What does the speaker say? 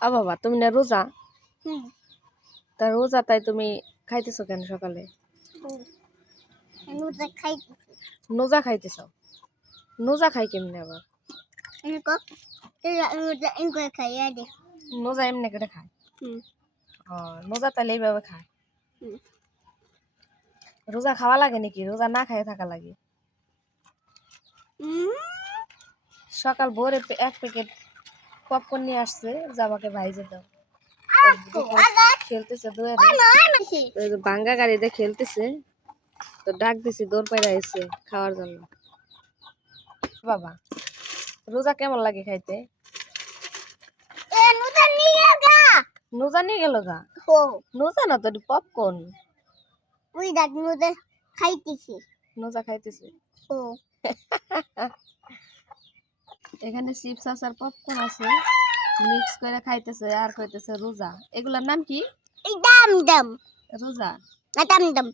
বাবা তুমি না রোজা? হুম। তা রোজা তাই তুমি খাইতেছো কেন সকালে? নুজা খাইতেছি। নোজা খাইতেছো? নোজা খাই কেমনে আবার? এনকো নুজা এনকো খাইয়া দে। নোজা এমনি করে খায়? হুম। নোজা তাহলে এইভাবে খায়? হুম। রোজা খাওয়া লাগে নাকি? রোজা না খাইয়ে থাকা লাগে? সকাল ভোরে এক প্যাকেট পপকর্ন নিয়ে আসছে যে আমাকে ভাইজে দাও। খেলতেছে ভাঙ্গা গাড়িতে খেলতেছে, তো ডাক দিছি দৌড় পাইরা এসে খাওয়ার জন্য। বাবা রোজা কেমন লাগে খাইতে? নোজা নিয়ে গেল গা? নোজা না তো পপকর্ন। ওই দেখ নুজা খাইতেছি। নোজা খাইতেছে। এখানে চিপস আছে আর পপকর্ন আছে, মিক্স করে খাইতেছে আর কইতেছে রোজা। এগুলার নাম কি? দাম দাম রোজা? দাম দাম